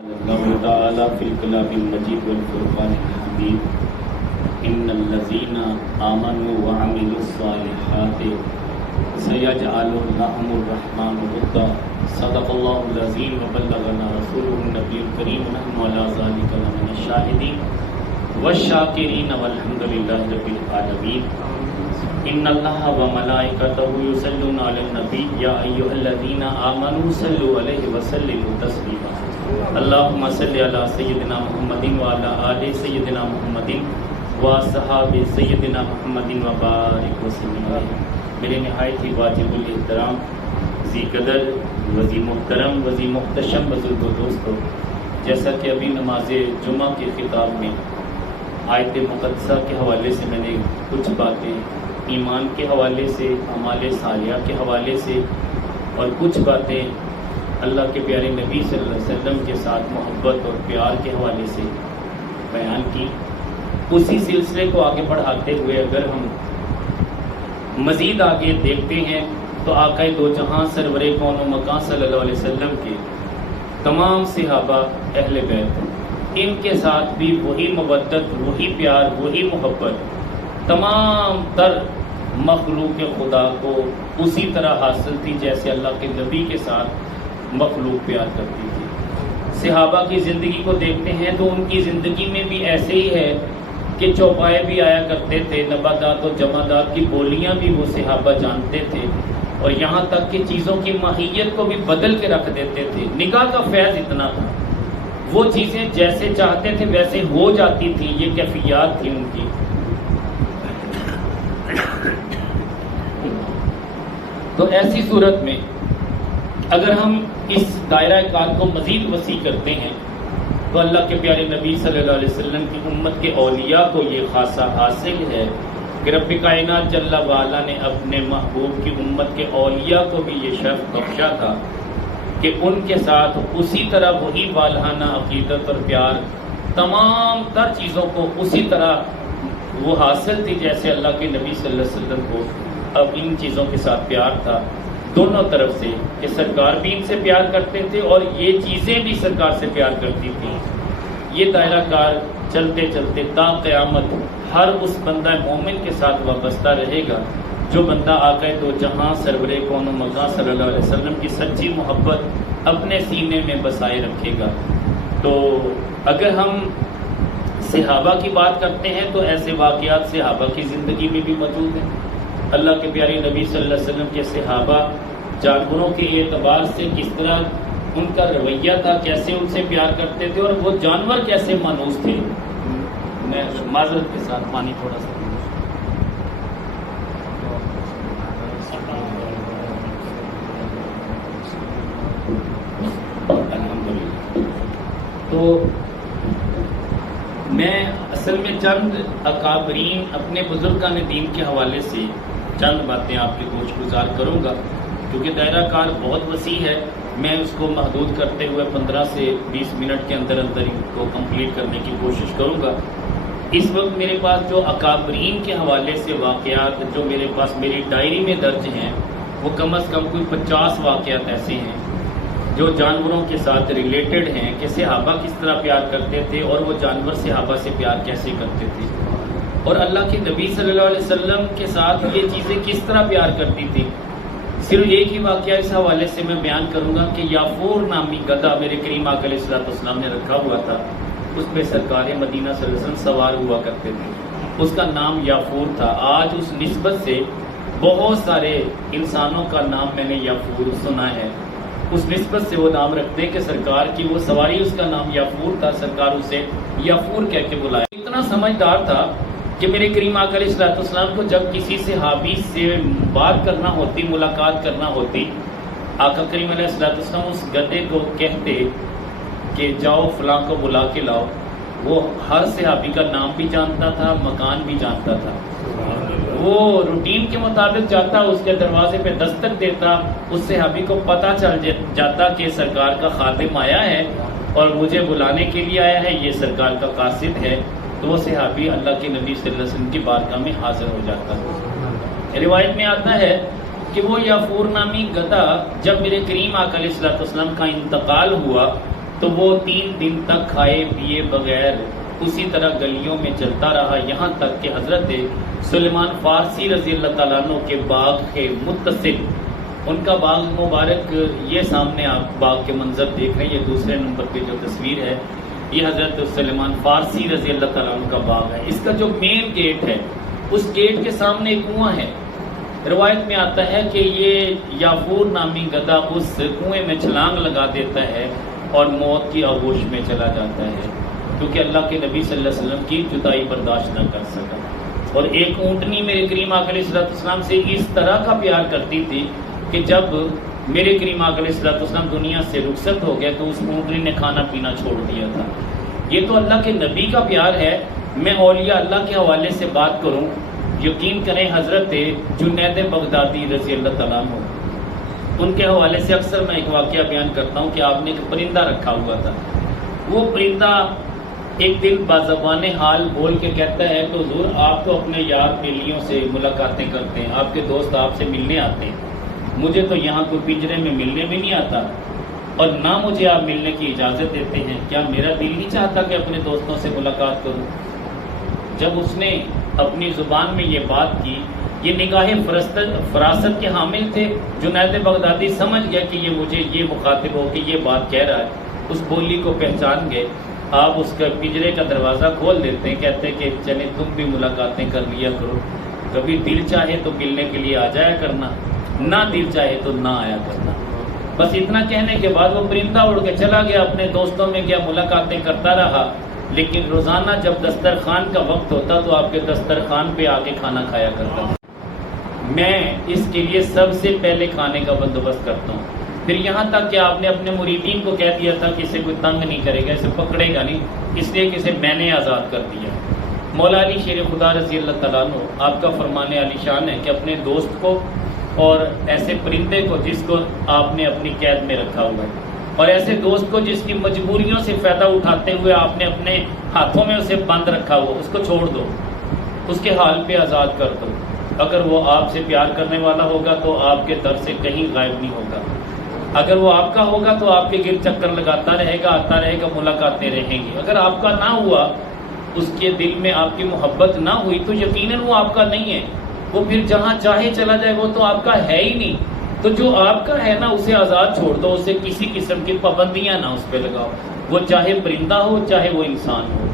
اللہ تعالی فی الکلام المجید والفرقان الحمید ان الذین آمنوا وعملوا الصالحات سیجعل لهم الرحمن ودا صدق اللہ العظیم وبلغنا رسوله النبی الکریم ونحن علی ذلک لمن الشاہدین والشاکرین والحمد للہ رب العالمین ان اللہ وملائکتہ یصلون علی النبی یا ایھا الذین آمنوا صلوا علیہ وسلموا تسلیما اللہم صلی علی سیدنا محمد وعلی آل سیدنا محمد واصحاب سیدنا محمد وبارک وسلم علیہ۔ میرے نہایت ہی واجب الاحترام ذی قدر وذی محترم وذی محتشم بزرگ و دوستو، جیسا کہ ابھی نماز جمعہ کے خطاب میں آیت مقدسہ کے حوالے سے میں نے کچھ باتیں ایمان کے حوالے سے، اعمال صالحہ کے حوالے سے، اور کچھ باتیں اللہ کے پیارے نبی صلی اللہ علیہ وسلم کے ساتھ محبت اور پیار کے حوالے سے بیان کی۔ اسی سلسلے کو آگے بڑھاتے ہوئے اگر ہم مزید آگے دیکھتے ہیں تو آقا دو جہاں سرور کون و مکان صلی اللہ علیہ وسلم کے تمام صحابہ اہل بیت، ان کے ساتھ بھی وہی مودت، وہی پیار، وہی محبت تمام تر مخلوق خدا کو اسی طرح حاصل تھی جیسے اللہ کے نبی کے ساتھ مخلوق پیار کرتی تھی۔ صحابہ کی زندگی کو دیکھتے ہیں تو ان کی زندگی میں بھی ایسے ہی ہے کہ چوپائے بھی آیا کرتے تھے، نباتات و جمادات کی بولیاں بھی وہ صحابہ جانتے تھے، اور یہاں تک کہ چیزوں کی ماہیت کو بھی بدل کے رکھ دیتے تھے۔ نگاہ کا فیض اتنا تھا، وہ چیزیں جیسے چاہتے تھے ویسے ہو جاتی تھی، یہ کیفیات تھی ان کی۔ تو ایسی صورت میں اگر ہم اس دائرہ کار کو مزید وسیع کرتے ہیں تو اللہ کے پیارے نبی صلی اللہ علیہ وسلم کی امت کے اولیاء کو یہ خاصہ حاصل ہے کہ رب کائنات جل وعلا نے اپنے محبوب کی امت کے اولیاء کو بھی یہ شرف بخشا تھا کہ ان کے ساتھ اسی طرح وہی والہانہ عقیدت اور پیار، تمام تر چیزوں کو اسی طرح وہ حاصل تھی جیسے اللہ کے نبی صلی اللہ علیہ وسلم کو اب ان چیزوں کے ساتھ پیار تھا، دونوں طرف سے، کہ سرکار بھی ان سے پیار کرتے تھے اور یہ چیزیں بھی سرکار سے پیار کرتی تھیں۔ یہ دائرہ کار چلتے چلتے تا قیامت ہر اس بندہ مومن کے ساتھ وابستہ رہے گا جو بندہ آقا دو جہاں سرور کون و مکان صلی اللہ علیہ وسلم کی سچی محبت اپنے سینے میں بسائے رکھے گا۔ تو اگر ہم صحابہ کی بات کرتے ہیں تو ایسے واقعات صحابہ کی زندگی میں بھی موجود ہیں۔ اللہ کے پیارے نبی صلی اللہ علیہ وسلم کے صحابہ جانوروں کے اعتبار سے کس طرح ان کا رویہ تھا، کیسے ان سے پیار کرتے تھے، اور وہ جانور کیسے مانوس تھے۔ میں معذرت کے ساتھ پانی تھوڑا سا الحمدللہ۔ تو میں اصل میں چند اکابرین اپنے بزرگان دین کے حوالے سے چند باتیں آپ کے گوش گزار کروں گا، کیونکہ دائرہ کار بہت وسیع ہے، میں اس کو محدود کرتے ہوئے 15 سے 20 منٹ کے اندر اندر ان کو کمپلیٹ کرنے کی کوشش کروں گا۔ اس وقت میرے پاس جو اکابرین کے حوالے سے واقعات جو میرے پاس میری ڈائری میں درج ہیں وہ کم از کم کوئی 50 واقعات ایسے ہیں جو جانوروں کے ساتھ ریلیٹڈ ہیں کہ صحابہ کس طرح پیار کرتے تھے اور وہ جانور صحابہ سے پیار کیسے کرتے تھے، اور اللہ کے نبی صلی اللہ علیہ وسلم کے ساتھ یہ چیزیں کس طرح پیار کرتی تھی۔ صرف ایک ہی واقعہ اس حوالے سے میں بیان کروں گا کہ یافور نامی گدھا میرے کریم آقا علیہ الصلوۃ والسلام نے رکھا ہوا تھا، اس پہ سرکار مدینہ صلی اللہ علیہ وسلم سوار ہوا کرتے تھے، اس کا نام یافور تھا۔ آج اس نسبت سے بہت سارے انسانوں کا نام میں نے یافور سنا ہے، اس نسبت سے وہ نام رکھتے کہ سرکار کی وہ سواری اس کا نام یافور تھا، سرکار اسے یافور کہہ کے بلایا۔ اتنا سمجھدار تھا کہ میرے کریم آقا علیہ الصلوۃ والسلام کو جب کسی صحابی سے بات کرنا ہوتی، ملاقات کرنا ہوتی، آقا کریم علیہ الصلوۃ والسلام اس گدھے کو کہتے کہ جاؤ فلاں کو بلا کے لاؤ۔ وہ ہر صحابی کا نام بھی جانتا تھا، مکان بھی جانتا تھا، وہ روٹین کے مطابق جاتا، اس کے دروازے پہ دستک دیتا، اس صحابی کو پتہ چل جاتا کہ سرکار کا خادم آیا ہے اور مجھے بلانے کے لیے آیا ہے، یہ سرکار کا قاصد ہے، تو وہ صحابی اللہ کے نبی صلی اللہ علیہ وسلم کی بارگاہ میں حاضر ہو جاتا ہے۔ روایت میں آتا ہے کہ وہ یافور نامی گدھا جب میرے کریم آقا علیہ الصلوۃ والسلام کا انتقال ہوا تو وہ 3 دن تک کھائے پیے بغیر اسی طرح گلیوں میں چلتا رہا، یہاں تک کہ حضرت سلیمان فارسی رضی اللہ تعالیٰ عنہ کے باغ کے متصل، ان کا باغ مبارک یہ سامنے آپ باغ کے منظر دیکھ رہے ہیں، یہ دوسرے نمبر پہ جو تصویر ہے یہ حضرت سلیمان فارسی رضی اللہ تعالیٰ عنہ کا باغ ہے۔ اس کا جو مین گیٹ ہے اس گیٹ کے سامنے ایک کنواں ہے۔ روایت میں آتا ہے کہ یہ یافور نامی گدھا اس کنویں میں چھلانگ لگا دیتا ہے اور موت کی آغوش میں چلا جاتا ہے، کیونکہ اللہ کے نبی صلی اللہ علیہ وسلم کی جدائی برداشت نہ کر سکا۔ اور ایک اونٹنی میرے کریم آقا علیہ السلام سے اس طرح کا پیار کرتی تھی کہ جب میرے کریم آقا علیہ السلام دنیا سے رخصت ہو گئے تو اس اونٹنی نے کھانا پینا چھوڑ دیا تھا۔ یہ تو اللہ کے نبی کا پیار ہے۔ میں اولیاء اللہ کے حوالے سے بات کروں، یقین کریں حضرت جنید بغدادی رضی اللہ تعالیٰ عنہ، ان کے حوالے سے اکثر میں ایک واقعہ بیان کرتا ہوں کہ آپ نے ایک پرندہ رکھا ہوا تھا۔ وہ پرندہ ایک دن بازبان حال بول کے کہتا ہے کہ حضور آپ تو اپنے یار بیلیوں سے ملاقاتیں کرتے ہیں، آپ کے دوست آپ سے ملنے آتے ہیں، مجھے تو یہاں کوئی پنجرے میں ملنے بھی نہیں آتا اور نہ مجھے آپ ملنے کی اجازت دیتے ہیں، کیا میرا دل نہیں چاہتا کہ اپنے دوستوں سے ملاقات کروں؟ جب اس نے اپنی زبان میں یہ بات کی، یہ نگاہ فراست کے حامل تھے، جنید بغدادی سمجھ گیا کہ یہ مجھے یہ مخاطب ہو کہ یہ بات کہہ رہا ہے، اس بولی کو پہچان گئے۔ آپ اس کا پنجرے کا دروازہ کھول دیتے ہیں، کہتے ہیں کہ چلے تم بھی ملاقاتیں کر لیا کرو، کبھی دل چاہے تو ملنے کے لیے آ جایا کرنا، نہ دل چاہے تو نہ آیا کرنا۔ بس اتنا کہنے کے بعد وہ پرندہ اڑ کے چلا گیا، اپنے دوستوں میں گیا، ملاقاتیں کرتا رہا، لیکن روزانہ جب دسترخوان کا وقت ہوتا تو آپ کے دسترخوان پہ آ کے کھانا کھایا کرتا تھا۔ میں اس کے لیے سب سے پہلے کھانے کا بندوبست کرتا ہوں، پھر یہاں تک کہ آپ نے اپنے مریدین کو کہہ دیا تھا کہ اسے کوئی تنگ نہیں کرے گا، اسے پکڑے گا نہیں، اس لیے کہ اسے میں نے آزاد کر دیا۔ مولا علی شیر خدا رضی اللہ تعالیٰ عنہ، آپ کا فرمان علی شان ہے کہ اپنے دوست کو اور ایسے پرندے کو جس کو آپ نے اپنی قید میں رکھا ہوا ہے، اور ایسے دوست کو جس کی مجبوریوں سے فائدہ اٹھاتے ہوئے آپ نے اپنے ہاتھوں میں اسے بند رکھا ہوا، اس کو چھوڑ دو، اس کے حال پہ آزاد کر دو۔ اگر وہ آپ سے پیار کرنے والا ہوگا تو آپ کے در سے کہیں غائب نہیں ہوگا، اگر وہ آپ کا ہوگا تو آپ کے گرد چکر لگاتا رہے گا، آتا رہے گا، ملاقاتیں رہیں گی۔ اگر آپ کا نہ ہوا، اس کے دل میں آپ کی محبت نہ ہوئی تو یقیناً وہ آپ کا نہیں ہے، وہ پھر جہاں چاہے چلا جائے، وہ تو آپ کا ہے ہی نہیں۔ تو جو آپ کا ہے نا اسے آزاد چھوڑ دو، اسے کسی قسم کی پابندیاں نہ اس پہ لگاؤ، وہ چاہے پرندہ ہو چاہے وہ انسان ہو۔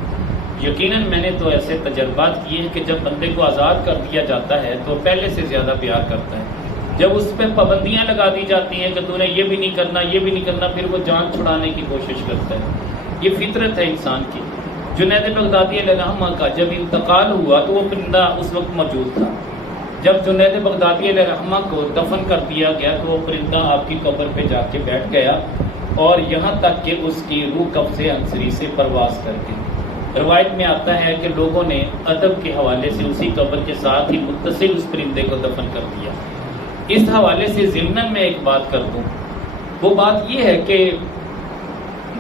یقیناً میں نے تو ایسے تجربات کیے ہیں کہ جب بندے کو آزاد کر دیا جاتا ہے تو پہلے سے زیادہ پیار کرتا ہے، جب اس پہ پابندیاں لگا دی جاتی ہیں کہ تو نے یہ بھی نہیں کرنا یہ بھی نہیں کرنا، پھر وہ جان چھڑانے کی کوشش کرتا ہے۔ یہ فطرت ہے انسان کی۔ جنید بغدادی علیہ رحمہ کا جب انتقال ہوا تو وہ پرندہ اس وقت موجود تھا۔ جب جنید بغدادی علیہ رحمہ کو دفن کر دیا گیا تو وہ پرندہ آپ کی قبر پہ جا کے بیٹھ گیا، اور یہاں تک کہ اس کی روح قبض عنصری سے پرواز کر گئی۔ روایت میں آتا ہے کہ لوگوں نے ادب کے حوالے سے اسی قبر کے ساتھ ہی متصل اس پرندے کو دفن کر دیا۔ اس حوالے سے ضمناً میں ایک بات کر دوں، وہ بات یہ ہے کہ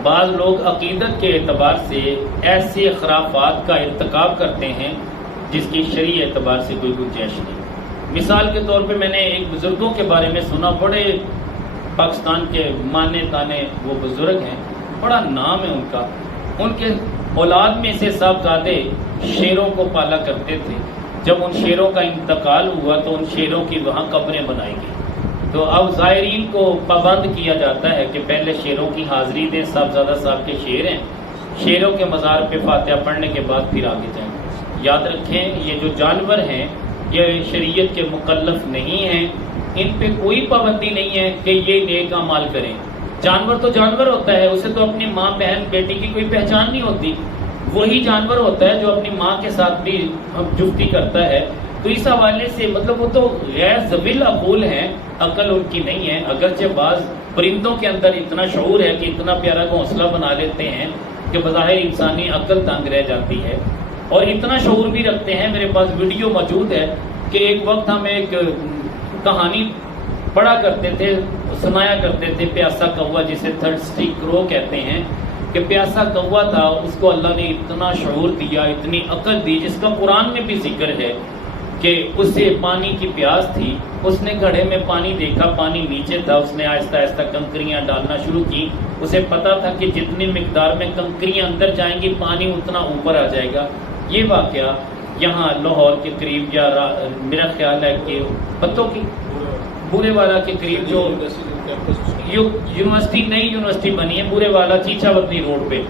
بعض لوگ عقیدت کے اعتبار سے ایسے خرافات کا ارتکاب کرتے ہیں جس کی شرعی اعتبار سے کوئی گنجائش نہیں۔ مثال کے طور پہ میں نے ایک بزرگوں کے بارے میں سنا، بڑے پاکستان کے مانے تانے وہ بزرگ ہیں، بڑا نام ہے ان کا، ان کے اولاد میں سے صاحبزادے شیروں کو پالا کرتے تھے۔ جب ان شیروں کا انتقال ہوا تو ان شیروں کی وہاں قبریں بنائی گئی، تو اب زائرین کو پابند کیا جاتا ہے کہ پہلے شیروں کی حاضری دیں، صاحبزادہ صاحب کے شیر ہیں، شیروں کے مزار پہ فاتحہ پڑھنے کے بعد پھر آگے جائیں۔ یاد رکھیں یہ جو جانور ہیں یہ شریعت کے مکلف نہیں ہیں، ان پہ کوئی پابندی نہیں ہے کہ یہ نیک اعمال کریں۔ جانور تو جانور ہوتا ہے، اسے تو اپنی ماں بہن بیٹی کی کوئی پہچان نہیں ہوتی، وہی جانور ہوتا ہے جو اپنی ماں کے ساتھ بھی جفتی کرتا ہے۔ تو اس حوالے سے مطلب وہ تو غیر ذوی العقول ہیں، عقل ان کی نہیں ہے۔ اگرچہ بعض پرندوں کے اندر اتنا شعور ہے کہ اتنا پیارا گھونسلہ بنا لیتے ہیں کہ بظاہر انسانی عقل تنگ رہ جاتی ہے، اور اتنا شعور بھی رکھتے ہیں۔ میرے پاس ویڈیو موجود ہے کہ ایک وقت ہم ایک کہانی پڑھا کرتے تھے، سنایا کرتے تھے، پیاسا کوا جسے تھرسٹی کرو کہتے ہیں، کہ پیاسا کوا تھا، اس کو اللہ نے اتنا شعور دیا، اتنی عقل دی، جس کا قرآن میں بھی ذکر ہے کہ کہ اسے پانی کی پیاس تھی، اس نے گھڑے میں پانی دیکھا، پانی نیچے تھا، اس نے آہستہ آہستہ کنکریاں ڈالنا شروع کی۔ اسے پتا تھا کہ جتنی مقدار میں کنکریاں اندر جائیں گی پانی اتنا اوپر آ جائے گا۔ یہ واقعہ یہاں لاہور کے قریب، یا میرا خیال ہے کہ پتوں کی بورے والا کے قریب جو یونیورسٹی نئی یونیورسٹی بنی ہے بورے والا چیچا وطنی روڈ پہ،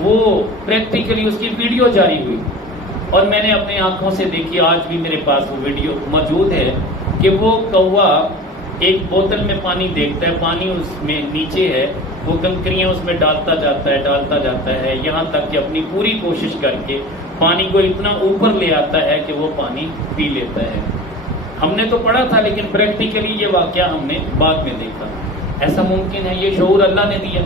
وہ پریکٹیکلی اس کی ویڈیو جاری ہوئی اور میں نے اپنے آنکھوں سے دیکھی، آج بھی میرے پاس وہ ویڈیو موجود ہے کہ وہ کوا ایک بوتل میں پانی دیکھتا ہے، پانی اس میں نیچے ہے، وہ کنکریاں اس میں ڈالتا جاتا ہے یہاں تک کہ اپنی پوری کوشش کر کے پانی کو اتنا اوپر لے آتا ہے کہ وہ پانی پی لیتا ہے۔ ہم نے تو پڑھا تھا لیکن پریکٹیکلی یہ واقعہ ہم نے بعد میں دیکھا۔ ایسا ممکن ہے؟ یہ شعور اللہ نے دیا۔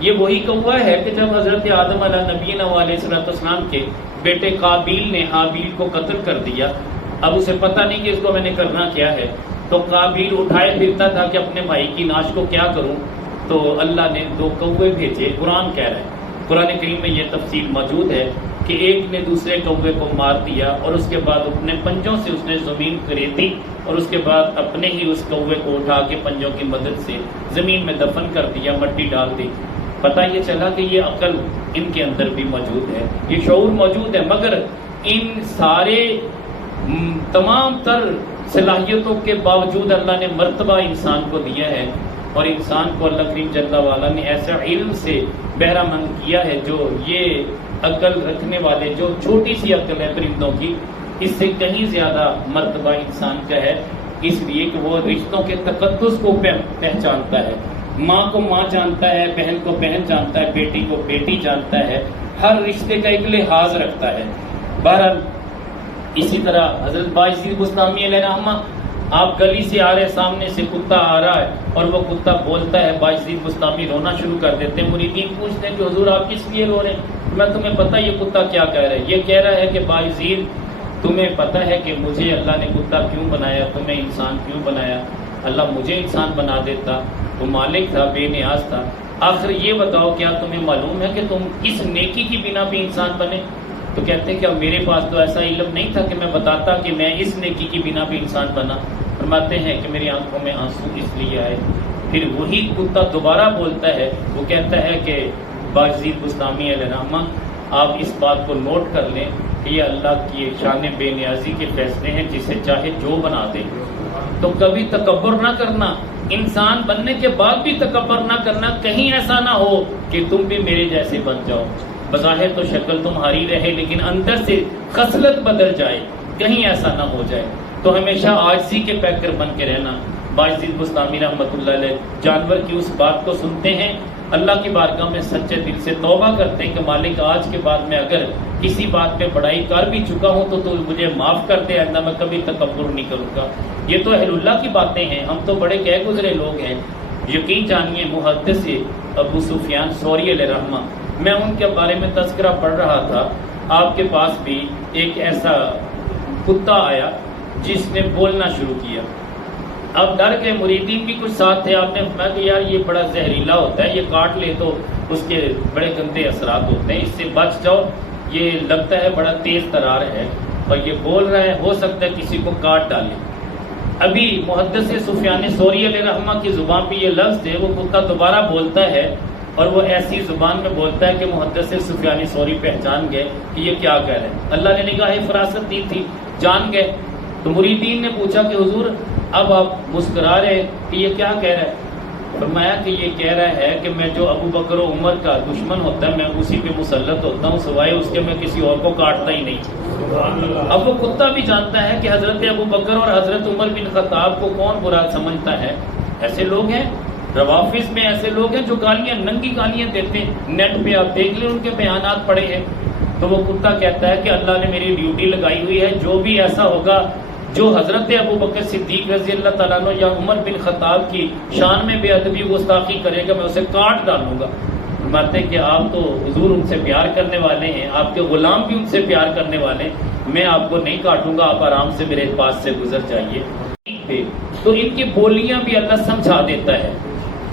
یہ وہی کوا ہے کہ جب حضرت آدم علیہ نبینا علیہ السلام کے بیٹے قابیل نے حابیل کو قتل کر دیا، اب اسے پتہ نہیں کہ اس کو میں نے کرنا کیا ہے، تو قابیل اٹھائے پھرتا تھا کہ اپنے بھائی کی ناش کو کیا کروں، تو اللہ نے 2 کوے بھیجے۔ قرآن کہہ رہا ہے، قرآن کریم میں یہ تفصیل موجود ہے کہ ایک نے دوسرے کوے کو مار دیا اور اس کے بعد اپنے پنجوں سے اس نے زمین کریدی اور اس کے بعد اپنے ہی اس کوے کو اٹھا کے پنجوں کی مدد سے زمین میں دفن کر دیا، مٹی ڈال دی۔ پتہ یہ چلا کہ یہ عقل ان کے اندر بھی موجود ہے، یہ شعور موجود ہے، مگر ان سارے تمام تر صلاحیتوں کے باوجود اللہ نے مرتبہ انسان کو دیا ہے، اور انسان کو اللہ کریم جل وعلا نے ایسا علم سے بہرہ مند کیا ہے جو یہ عقل رکھنے والے، جو چھوٹی سی عقل ہے پرندوں کی، اس سے کہیں زیادہ مرتبہ انسان کا ہے، اس لیے کہ وہ رشتوں کے تقدس کو پہچانتا ہے، ماں کو ماں جانتا ہے، بہن کو بہن جانتا ہے، بیٹی کو بیٹی جانتا ہے، ہر رشتے کا ایک لحاظ رکھتا ہے۔ بہرحال اسی طرح حضرت باعث بستامی علیہ رحمہ، آپ گلی سے آ رہے، سامنے سے کتا آ رہا ہے اور وہ کتا بولتا ہے، باعث بستامی رونا شروع کر دیتے ہیں۔ مریدین پوچھتے ہیں کہ حضور آپ کس لیے رو رہے ہیں؟ میں تمہیں پتہ یہ کتا کیا کہہ رہا ہے؟ یہ کہہ رہا ہے کہ باعث تمہیں پتہ ہے کہ مجھے اللہ نے کتا کیوں بنایا، تمہیں انسان کیوں بنایا؟ اللہ مجھے انسان بنا دیتا تو مالک تھا، بے نیاز تھا۔ آخر یہ بتاؤ کیا تمہیں معلوم ہے کہ تم کس نیکی کی بنا پہ انسان بنے؟ تو کہتے ہیں کہ اب میرے پاس تو ایسا علم نہیں تھا کہ میں بتاتا کہ میں اس نیکی کی بنا پہ انسان بنا۔ فرماتے ہیں کہ میری آنکھوں میں آنسو اس لیے آئے۔ پھر وہی کتا دوبارہ بولتا ہے، وہ کہتا ہے کہ باعزید بستامی علیہ رحمہ، آپ اس بات کو نوٹ کر لیں کہ یہ اللہ کی شان بے نیازی کے فیصلے ہیں، جسے چاہے جو بنا دے۔ تو کبھی تکبر نہ کرنا، انسان بننے کے بعد بھی تکبر نہ کرنا، کہیں ایسا نہ ہو کہ تم بھی میرے جیسے بن جاؤ۔ بظاہر تو شکل تمہاری رہے لیکن اندر سے خصلت بدل جائے، کہیں ایسا نہ ہو جائے۔ تو ہمیشہ عاجزی کے پیکر بن کے رہنا۔ باعزید بستامی رحمۃ اللہ علیہ جانور کی اس بات کو سنتے ہیں، اللہ کی بارگاہ میں سچے دل سے توبہ کرتے ہیں کہ مالک آج کے بعد میں اگر کسی بات پہ بڑائی کر بھی چکا ہوں تو مجھے معاف کر دے، آئندہ میں کبھی تکبر نہیں کروں گا۔ یہ تو اہل اللہ کی باتیں ہیں، ہم تو بڑے کہہ گزرے لوگ ہیں۔ یقین جانیے محدث ابو سفیان ثوری علیہ رحمہ، میں ان کے بارے میں تذکرہ پڑھ رہا تھا، آپ کے پاس بھی ایک ایسا کتا آیا جس نے بولنا شروع کیا۔ اب ڈر کے مریدین بھی کچھ ساتھ تھے، آپ نے فرمایا کہ یار یہ بڑا زہریلا ہوتا ہے، یہ کاٹ لے تو اس کے بڑے گندے اثرات ہوتے ہیں، اس سے بچ جاؤ، یہ لگتا ہے بڑا تیز ترار ہے اور یہ بول رہا ہے، ہو سکتا ہے کسی کو کاٹ ڈالے۔ ابھی محدث سفیان ثوری علیہ رحمہ کی زبان پہ یہ لفظ ہے، وہ کتا دوبارہ بولتا ہے اور وہ ایسی زبان میں بولتا ہے کہ محدث سفیان ثوری پہچان گئے کہ یہ کیا کہہ رہے ہیں۔ اللہ نے نگاہ فراست دی تھی، جان گئے۔ تو مریدین نے پوچھا کہ حضور اب آپ مسکرا رہے ہیں کہ یہ کیا کہہ رہا ہے؟ فرمایا کہ یہ کہہ رہا ہے کہ میں جو ابو بکر و عمر کا دشمن ہوتا ہے میں اسی پہ مسلط ہوتا ہوں، سوائے اس کے میں کسی اور کو کاٹتا ہی نہیں۔ اب وہ کتا بھی جانتا ہے کہ حضرت ابو بکر اور حضرت عمر بن خطاب کو کون برا سمجھتا ہے۔ ایسے لوگ ہیں روافظ میں، ایسے لوگ ہیں جو گالیاں، ننگی گالیاں دیتے ہیں، نیٹ پہ آپ دیکھ لیں ان کے بیانات پڑے ہیں۔ تو وہ کتا کہتا ہے کہ اللہ نے میری ڈیوٹی لگائی ہوئی ہے، جو بھی ایسا ہوگا جو حضرت ابو بکر صدیق رضی اللہ تعالیٰ عنہ یا عمر بن خطاب کی شان میں بے ادبی گستاخی کرے گا میں اسے کاٹ ڈالوں گا۔ فرماتے ہیں کہ آپ تو حضور ان سے پیار کرنے والے ہیں، آپ کے غلام بھی ان سے پیار کرنے والے ہیں، میں آپ کو نہیں کاٹوں گا، آپ آرام سے میرے پاس سے گزر جائیے۔ تو ان کی بولیاں بھی اللہ سمجھا دیتا ہے۔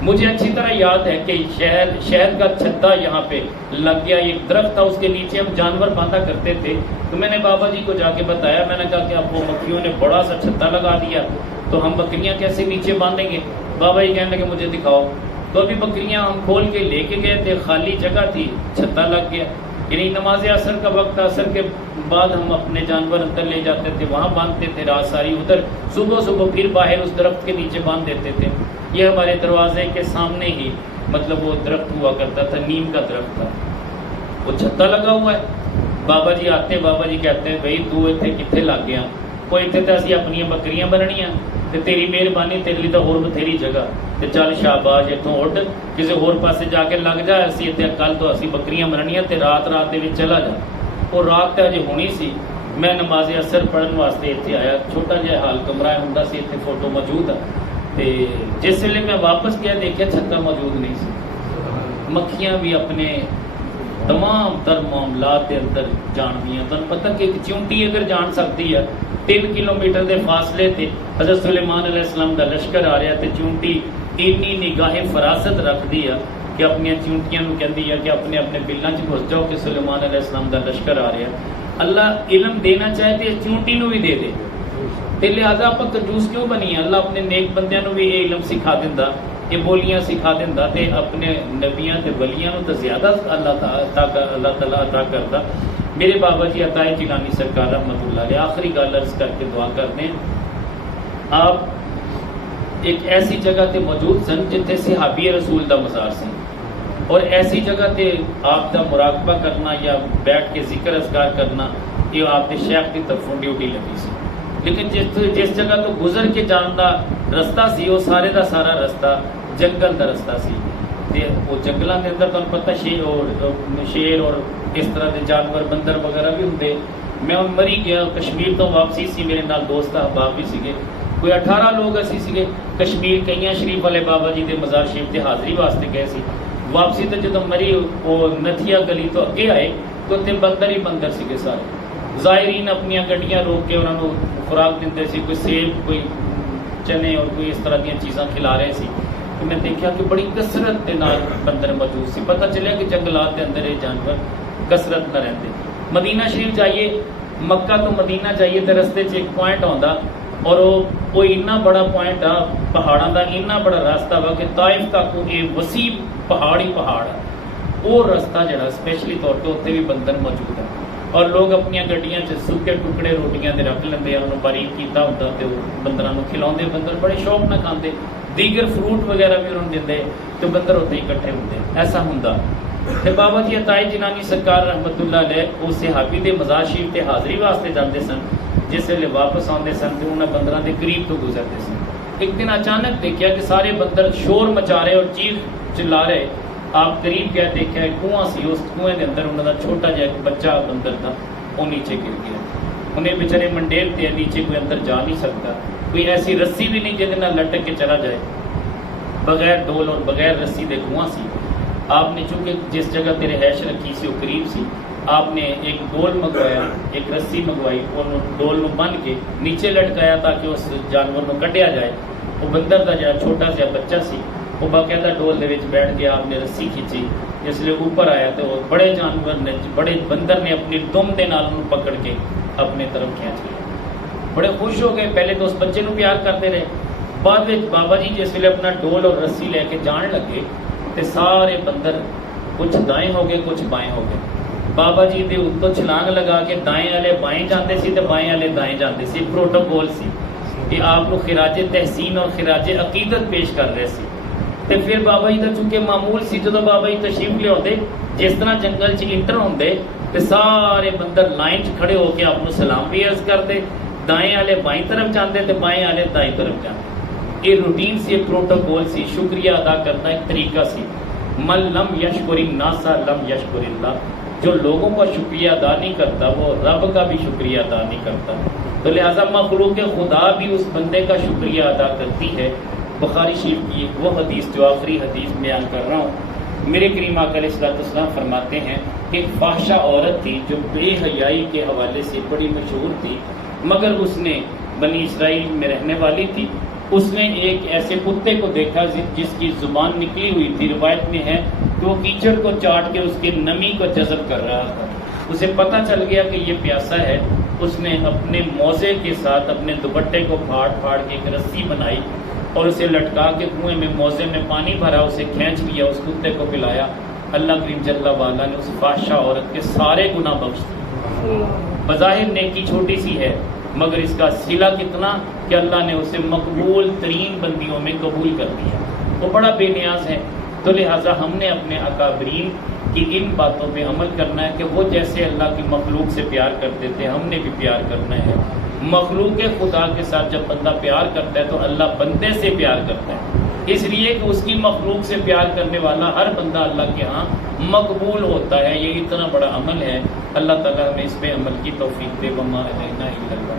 مجھے اچھی طرح یاد ہے کہ شہد کا چھتا یہاں پہ لگ گیا، ایک درخت تھا، اس کے نیچے ہم جانور باندھا کرتے تھے. تو میں نے بابا جی کو جا کے بتایا، میں نے کہا کہ اب وہ مکھیوں نے بڑا سا چھتا لگا دیا تو ہم بکریاں کیسے نیچے باندھیں گے؟ بابا جی کہنے لگے مجھے دکھاؤ. تو ابھی بکریاں ہم کھول کے لے کے گئے تھے، خالی جگہ تھی، چھتا لگ گیا. یعنی نماز عصر کا وقت، عصر کے بعد ہم اپنے جانور اندر لے جاتے تھے، وہاں باندھتے تھے رات ساری، ادھر صبح پھر باہر اس درخت کے نیچے باندھ دیتے تھے. یہ ہمارے دروازے کے سامنے ہی مطلب وہ درخت ہوا کرتا تھا، نیم کا درخت تھا، وہ چھتا لگا ہوا ہے. بابا جی آتے، بابا جی کہتے ہیں بھائی تو اتنے کتنے لگ گیا؟ کوئی اتنے تو اسی اپنی بکریاں بننیاں تے تیری مہربانی، تیرے لیے تو اور بتھیری جگہ تے چل شاباش اتوں اٹھ کسی اور پاسے جا کے لگ جا، اسی اتنے کل تو اسی بکریاں بننیاں تے رات دے وچ چلا جا. اور رات تے اجے ہونی سی، میں نماز عصر پڑھن واسطے اتنے آیا، چھوٹا جہا حال کمرہ ہوندا سی، اتنے فوٹو موجود ہے. تے جس ویلے میں واپس گیا دیکھا چھتا موجود نہیں سی. مکھیاں بھی اپنے تمام تر معاملات کے اندر جان دیا. تمہیں پتہ کہ ایک چونٹی اگر جان سکتی ہے 3 کلومیٹر دے فاصلے تے حضرت سلیمان علیہ السلام دا لشکر آ رہا تے چونٹی اینی نگاہ فراست رکھ دی ہے کہ اپنی چونٹیاں نو کہندی ہے کہ اپنے اپنے بلاں چ گھس جاؤ کہ سلیمان علیہ السلام دا لشکر آ رہا. اللہ علم دینا چاہے تے چونٹی نو بھی دے دے، تے لہذا آپ کنجوس کیوں بنی ہے؟ اللہ اپنے نیک بندیاں نو بھی یہ علم سکھا دیندا، یہ بولیاں سکھا دیندا، تے اپنے نبیاں تے ولیاں نو تے زیادہ اللہ تعالیٰ عطا کردا. میرے بابا جی عطائے جیلانی سرکار رحمۃ اللہ علیہ آخری گل عرض کر کے دعا کرتے ہیں. آپ ایک ایسی جگہ تے موجود سن جتنے صحابی رسول دا مزار سن، اور ایسی جگہ تے آپ دا مراقبہ کرنا یا بیٹھ کے ذکر اذکار کرنا یہ آپ کے شیخ کی طرفوں ڈیوٹی لگی سی. لیکن جس جگہ تو گزر کے جان دا رستہ سی وہ سارے دا سارا رستہ جنگل دا رستہ سی. وہ جنگلوں کے اندر تمہیں پتہ شیر اور اس طرح کے جانور بندر وغیرہ بھی ہوں. میں مری گیا کشمیر تو واپسی سی، میرے نال دوست احباب بھی سیگے، کوئی 18 لوگ اسی سیگے. کشمیر کئیاں شریف والے بابا جی دے مزار شریف تے حاضری واسطے گئے سی. واپسی تو جدو مری وہ نتھیا گلی تو اگے آئے تو اتنے بندر ہی بندر سیگے سارے. زائرین اپنی گڈیاں روک کے انہوں نے خوراک دیندے سی، کوئی سیب کوئی چنے اور کوئی اس طرح دیا چیزاں کھلا رہے سی. تو میں دیکھا کہ بڑی کثرت کے نال بندر موجود سی. پتہ چلیا کہ جنگلات کے اندر یہ جانور کثرت نہ رہتے. مدینہ شریف جائیے، مکہ تو مدینہ جائیے تو رستے چ ایک پوائنٹ آتا، اور وہ اتنا بڑا پوائنٹ آ پہاڑوں کا، اتنا بڑا راستہ وا کہ طائف تک یہ وسیع پہاڑ ہی پہاڑ ہے. وہ رستہ جڑا اسپیشلی طور پہ اتنے بھی بندر موجود ہے، اور لوگ اپنی گڈیاں چ سوکھے ٹکڑے روٹیاں دے رکھ لیندے، انہوں باریک کیتا ہوتا تے وہ بندراں نوں کھلاوندے. بندر بڑے شوق نہ کھاندے، دیگر فروٹ وغیرہ بھی انہوں دیندے تو بندر اتنے اکٹھے ہوندے. ایسا ہوندا. تے بابا جی عطائے جیلانی سرکار رحمت اللہ علیہ وہ صحابی دے مزار شریف تے حاضری واسطے جاندے سن. جس ویلے واپس آندے سن تے انہاں بندراں دے قریب تو گزرتے سن. ایک دن اچانک دیکھا کہ سارے بندر شور مچا رہے اور چیخ چلا رہے. آپ قریب گئے دیکھا ایک کنواں سی، اس کنویں دے اندر انہاں دا چھوٹا جہا ایک بچہ بندر تھا، وہ نیچے گر گیا. انہیں بیچارے منڈیر تے نیچے کوئی اندر جا نہیں سکتا، کوئی ایسی رسی بھی نہیں جہدے نال لٹک کے چلا جائے. بغیر ڈول اور بغیر رسی دے کنواں سی. آپ نے چونکہ جس جگہ تے رہائش رکھی سی وہ قریب سی، آپ نے ایک ڈول منگوایا، ایک رسی منگوائی، اور ڈول نو بن کے نیچے لٹکایا تاکہ اس جانور نو کڈیا جائے. وہ بندر دا جہاں چھوٹا سا بچہ سی وہ باقاعدہ ڈول دے وچ بیٹھ کے آپ نے رسی کھینچی. جس لئے اوپر آیا تو بڑے جانور نے، بڑے بندر نے اپنی دم دے نال انہوں پکڑ کے اپنے طرف کھینچ لیا. بڑے خوش ہو گئے. پہلے تو اس بچے نو پیار کرتے رہے. بعد میں بابا جی جس ویلے اپنا ڈول اور رسی لے کے جان لگے تو سارے بندر کچھ دائیں ہو گئے کچھ بائیں ہو گئے. بابا جی دے اتوں چھلانگ لگا کے دائیں والے بائیں جاندے سی تے بائیں والے دائیں جاندے سی. پروٹوکول سی کہ آپ کو خراج تحسین اور خراج عقیدت پیش کر رہے سی. تے پھر بابا جی دا چونکہ معمول سی جدو بابا جی تشریف لے آتے جس طرح جنگل چ انٹر ہوندے تے سارے بندر لائن چ کھڑے ہو کے آپ کو سلام بھی عرض کرتے. دائیں والے بائیں طرف جاندے تے بائیں والے دائیں طرف جاندے. یہ روٹین سی، ایک پروٹوکول سی، شکریہ ادا کرنا ایک طریقہ سی. من لم یشکر الناس لم یشکر اللہ. جو لوگوں کا شکریہ ادا نہیں کرتا وہ رب کا بھی شکریہ ادا نہیں کرتا. تو لہٰذا مخلوق خدا بھی اس بندے کا شکریہ ادا کرتی ہے. بخاری شریف کی وہ حدیث جو آخری حدیث بیان کر رہا ہوں، میرے کریم آقا علیہ الصلوۃ والسلام فرماتے ہیں کہ ایک فاحشہ عورت تھی جو بے حیائی کے حوالے سے بڑی مشہور تھی، مگر اس نے بنی اسرائیل میں رہنے والی تھی اس نے ایک ایسے کتے کو دیکھا جس کی زبان نکلی ہوئی تھی، روایت میں ہے کہ وہ کیچڑ کو چاٹ کے اس کے نمی کو جذب کر رہا تھا۔ اسے پتہ چل گیا کہ یہ پیاسا ہے، اس نے اپنے موزے کے ساتھ اپنے دوپٹے کو پھاڑ پھاڑ کے ایک رسی بنائی اور اسے لٹکا کے کنویں میں موزے میں پانی بھرا، اسے کھینچ لیا، اس کتے کو پلایا۔ اللہ کریم جل وعلا نے اس فحشہ عورت کے سارے گناہ بخش دیے۔ بظاہر نیکی چھوٹی سی ہے مگر اس کا صلہ کتنا کہ اللہ نے اسے مقبول ترین بندیوں میں قبول کر دیا۔ وہ بڑا بے نیاز ہے، تو لہٰذا ہم نے اپنے اکابرین کی ان باتوں پہ عمل کرنا ہے کہ وہ جیسے اللہ کی مخلوق سے پیار کرتے تھے ہم نے بھی پیار کرنا ہے۔ مخلوق خدا کے ساتھ جب بندہ پیار کرتا ہے تو اللہ بندے سے پیار کرتا ہے، اس لیے کہ اس کی مخلوق سے پیار کرنے والا ہر بندہ اللہ کے ہاں مقبول ہوتا ہے۔ یہ اتنا بڑا عمل ہے، اللہ تعالیٰ ہمیں اس پہ عمل کی توفیق دے۔ وما علینا الا البلاغ۔